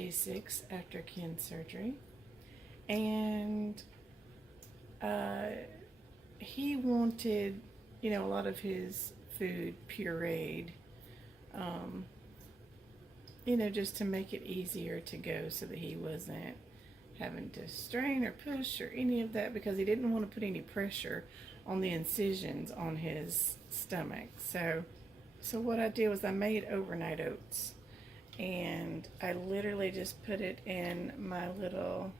day 6 after Ken's surgery, and he wanted, a lot of his food pureed, just to make it easier to go so that he wasn't having to strain or push or any of that, because he didn't want to put any pressure on the incisions on his stomach. So what I did was I made overnight oats, and I literally just put it in my little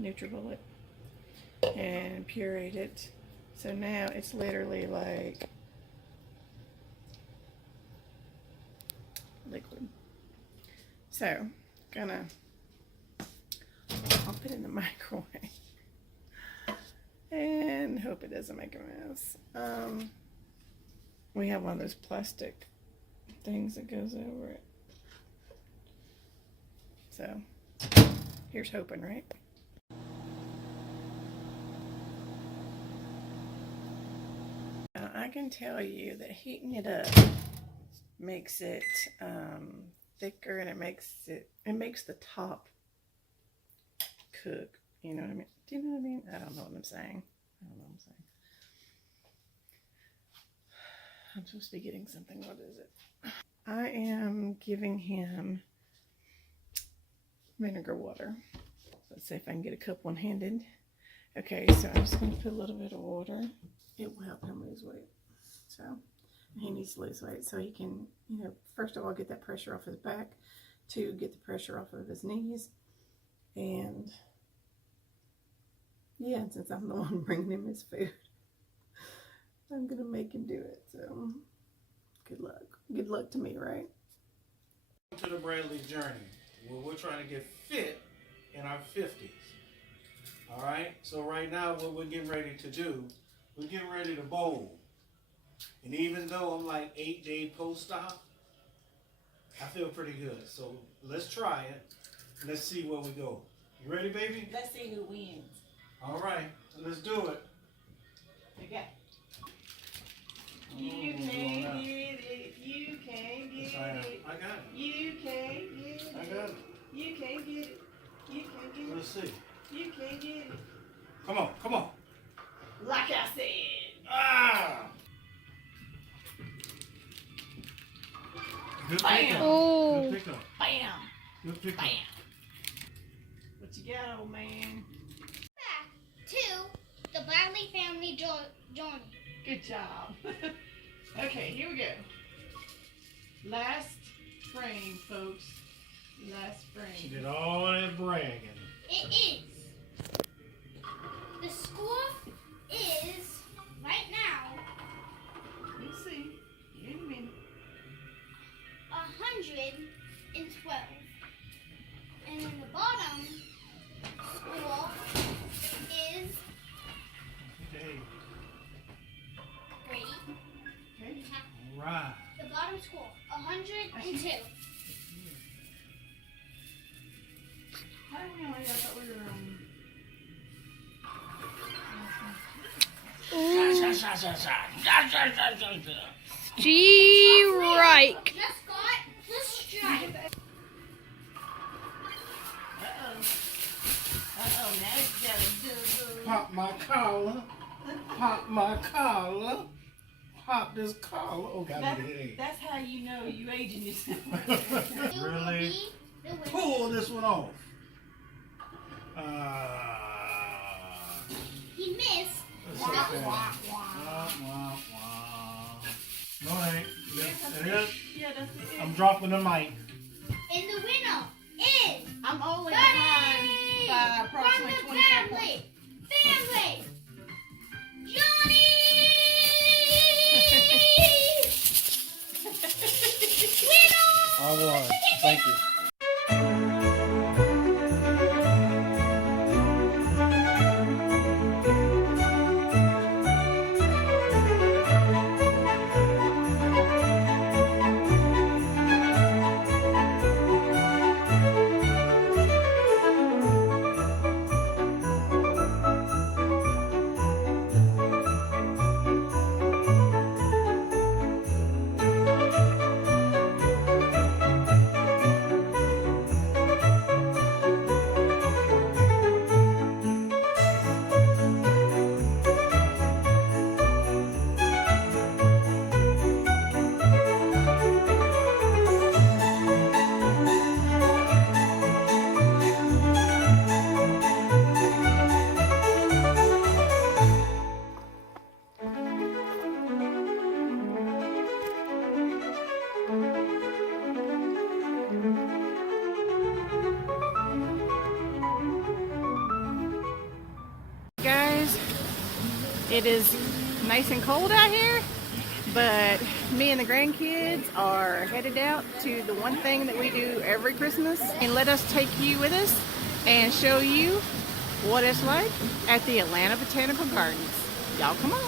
NutriBullet and pureed it. So now it's literally like liquid. So I'll put it in the microwave and hope it doesn't make a mess. We have one of those plastic things that goes over it. So here's hoping, right? I can tell you that heating it up makes it thicker, and it makes the top cook. You know what I mean? Do you know what I mean? I don't know what I'm saying. I'm supposed to be getting something. What is it? I am giving him vinegar water. Let's see if I can get a cup one-handed. Okay, so I'm just going to put a little bit of water. It will help him lose weight. So he needs to lose weight so he can, first of all, get that pressure off his back, 2, get the pressure off of his knees, and yeah, since I'm the one bringing him his food, I'm gonna make him do it. So good luck. Good luck to me, right? To the Bradley journey, where we're trying to get fit in our 50s. All right. So right now, what we're getting ready to do, we're getting ready to bowl. And even though I'm like 8-day post-op, I feel pretty good. So let's try it. Let's see where we go. You ready, baby? Let's see who wins. All right, let's do it. Okay. You can't get it. You can't get Yes, I am. it. I got it. You can't get it. I got it. You can't get it. You can't get it. Let's see. You can't get it. Come on, come on. Like I said. Ah! Good Bam. pickup. Oh. Good pickup. Bam. Good pickup. Bam. What you got, old man? Back to the Bradley family journey. Good job. Okay, here we go. Last frame, folks. Last She frame. did all that bragging. It is. The score is right now We'll see. In a minute. 112. And then the bottom score is Hey, 3. Okay. all right. The bottom score 102. How do we know? I thought we were G-Reich. Let's go. Let's strike. Uh-oh, now it's got a do. Pop my collar. Pop my collar. Pop this collar. Oh, got me the headache. That's how you know you aging yourself. You will Really? be the winner. Pull this one off. He missed. That's okay. Wah, wah. No, it ain't. It is. Yeah, that's it. I'm dropping the mic. And the winner is I'm only behind by approximately from the 25 points. family. Johnny! Winner! I won. Thank you. It is nice and cold out here, but me and the grandkids are headed out to the one thing that we do every Christmas, and let us take you with us and show you what it's like at the Atlanta Botanical Gardens. Y'all come on.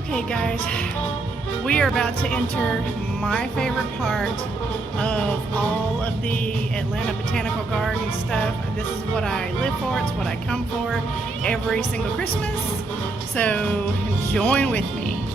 Okay guys, we are about to enter my favorite part of all of the Atlanta Botanical Garden stuff. This is what I live for, it's what I come for every single Christmas. So join with me.